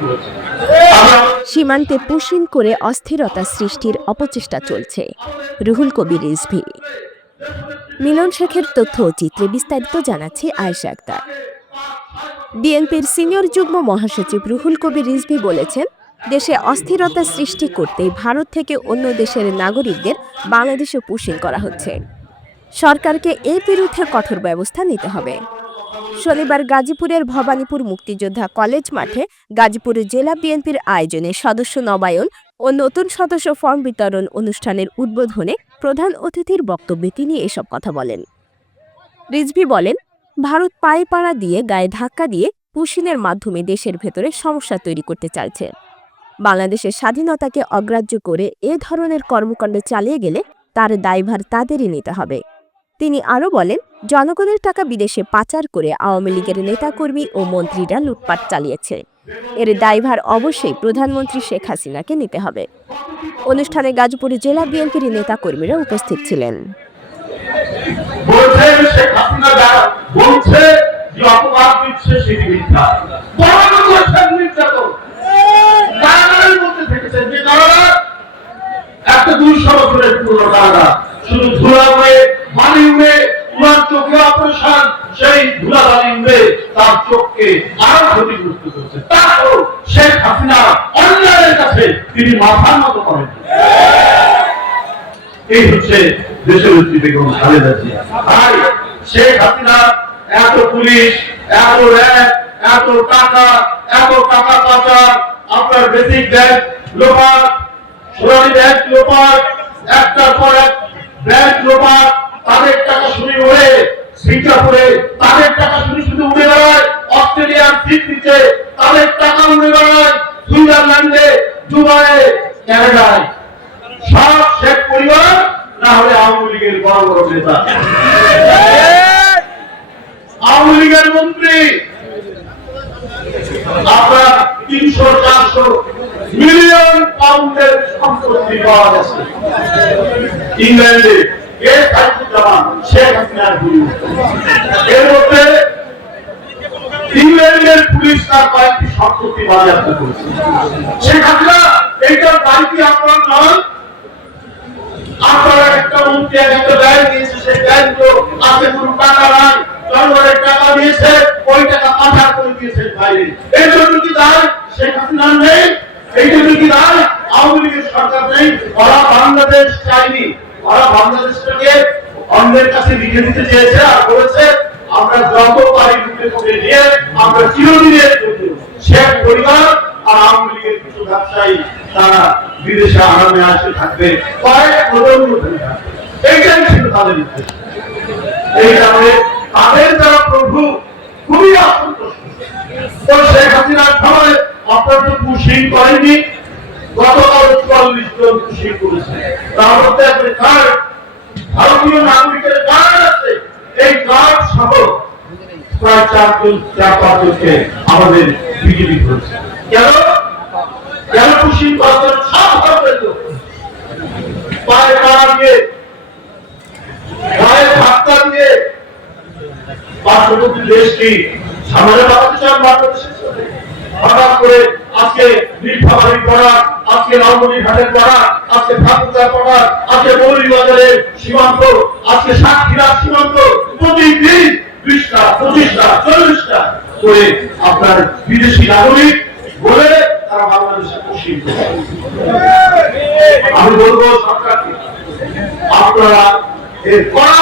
করেছে। সীমান্তে পুশিং করে অস্থিরতা সৃষ্টির অপচেষ্টা চলছে, রুহুল কবির রিজভী। মিলন শেখের তথ্য ও চিত্রে বিস্তারিত জানাচ্ছে আয়েশা আক্তার। বিএনপির সিনিয়র যুগ্ম মহাসচিব রুহুল কবির রিজভী বলেছেন, দেশে অস্থিরতা সৃষ্টি করতে ভারত থেকে অন্য দেশের নাগরিকদের বাংলাদেশে পুশিং করা হচ্ছে। সরকারকে এর বিরুদ্ধে কঠোর ব্যবস্থা নিতে হবে। শনিবার গাজীপুরের ভবানীপুর মুক্তিযোদ্ধা কলেজ মাঠে গাজীপুর জেলা বিএনপির আয়োজনে সদস্য নবায়ন ও নতুন সদস্য ফর্ম বিতরণ অনুষ্ঠানের উদ্বোধনে প্রধান অতিথির বক্তব্যে তিনি এসব কথা বলেন। রিজভী বলেন, ভারত পায়ে পাড়া দিয়ে গায়ে ধাক্কা দিয়ে পুশিংয়ের মাধ্যমে দেশের ভেতরে সমস্যা তৈরি করতে চাইছে। বাংলাদেশের স্বাধীনতাকে অগ্রাহ্য করে এ ধরনের কর্মকাণ্ড চালিয়ে গেলে তার দায়ভার তাদেরই নিতে হবে। তিনি আরও বলেন, জনগণের টাকা বিদেশে পাচার করে আওয়ামী লীগের নেতাকর্মী ও মন্ত্রীরা লুটপাট চালিয়েছে। এর দায়ভার অবশ্যই প্রধানমন্ত্রী শেখ হাসিনাকে নিতে হবে। অনুষ্ঠানে গাজীপুর জেলা বিএনপির নেতাকর্মীরা উপস্থিত ছিলেন। শুধু ধুলা উড়ে বালি উড়ে উনার চোখে অপারেশন, সেই ধুলা বালি উড়ে তার চোখকে আরো ক্ষতিগ্রস্ত করছে। তারপর শেখ হাসিনা অন্যায়ের কাছে তিনি মাথা নত করেন। এই হচ্ছে দেশের নেত্রী বেগম খালেদা জিয়া। আর শেখ হাসিনা এত পুলিশ, এত র্যাব, এত টাকা পাচার, আপনার বেসিক ব্যাংক লোপাট, সোনালী ব্যাংক লোপাট, একটার পর এক ব্যাংক লোপাট, তাদের টাকা শুনে উড়ে সিঙ্গাপুরে, তাদের টাকা শুধু উড়ে বেড়ায় অস্ট্রেলিয়ার সিডনিতে, তাদের টাকা উড়ে বেড়ায় সুইজারল্যান্ডে, দুবাইয়ে, কানাডায়। সব শেখ পরিবার, না হলে আওয়ামী লীগের বড় বড় নেতা, আওয়ামী লীগের মন্ত্রী। আপনার 300-400 মিলিয়ন পাউন্ডের সম্পত্তি পাওয়া গেছে ইংল্যান্ডে। শেখ হাসিনার পুলিশ, এর মধ্যে ইংল্যান্ডের পুলিশ তার কয়েকটি সম্পত্তি বাজেয়াপ্ত করেছে। শেখ হাসিনা এইটার দায়িত্ব আপনার নয়। আপনারা একটা মন্ত্রী একটা ব্যাংক দিয়েছে, সেই ব্যাংক তো আছে কোনো টাকা নাই, জনগণের টাকা দিয়েছে, ওই টাকা পাচার করে দিয়েছে বাইরে। এই জন্য কি দায় শেখ হাসিনার নেই? এই জন্য কি দায় আওয়ামী লীগের সরকার নেই? ওরা বাংলাদেশ চাইনি, ওরা বাংলাদেশটাকে অন্যের কাছে লিখে দিতে চেয়েছে আর বলেছে আমরা যত পারি লুটে করে নিয়ে আমরা চিরদিনের জন্য শেখ পরিবার আর আওয়ামী লীগের কিছু ব্যবসায়ী তারা বিদেশে আরামে আসে থাকবে, কয়েক প্রজন্ম ধরে থাকবে। এইটাই ছিল তাদের উদ্দেশ্য। এই কারণে তাদের যারা প্রভু খুবই অসন্তুষ্ট। তো শেখ হাসিনার সময় আপনার তো পুশিং করেনি, গতকাল 44 জন পুশিং করেছে। তার মধ্যে আপনি কার্ড, ভারতীয় নাগরিকের কার্ড আছে, এই কার্ড সহ প্রায় 4-5 আমাদের বিজেপি করেছে। কেন পুশিং করছেন? সব ধরনের লোক পায়ে পাড়া দিয়ে, গায়ে ধাক্কা দিয়ে পার্শ্ববর্তী দেশকে সামনে বাড়াতে চান। বাংলাদেশের সাথে হঠাৎ করে আজকে নীলফামারী পড়া, আজকে লালমনিরহাটের পড়া, আজকে ঠাকুরগাঁ পড়া, আজকে মৌলভীবাজারের সীমান্ত, আজকে সাতক্ষীরার সীমান্ত, প্রতিদিন 20টা 25টা 40টা করে আপনার বিদেশি নাগরিক বলে তারা বাংলাদেশে পুশিং করে। আমি বলবো সরকারকে, আপনারা এর কড়া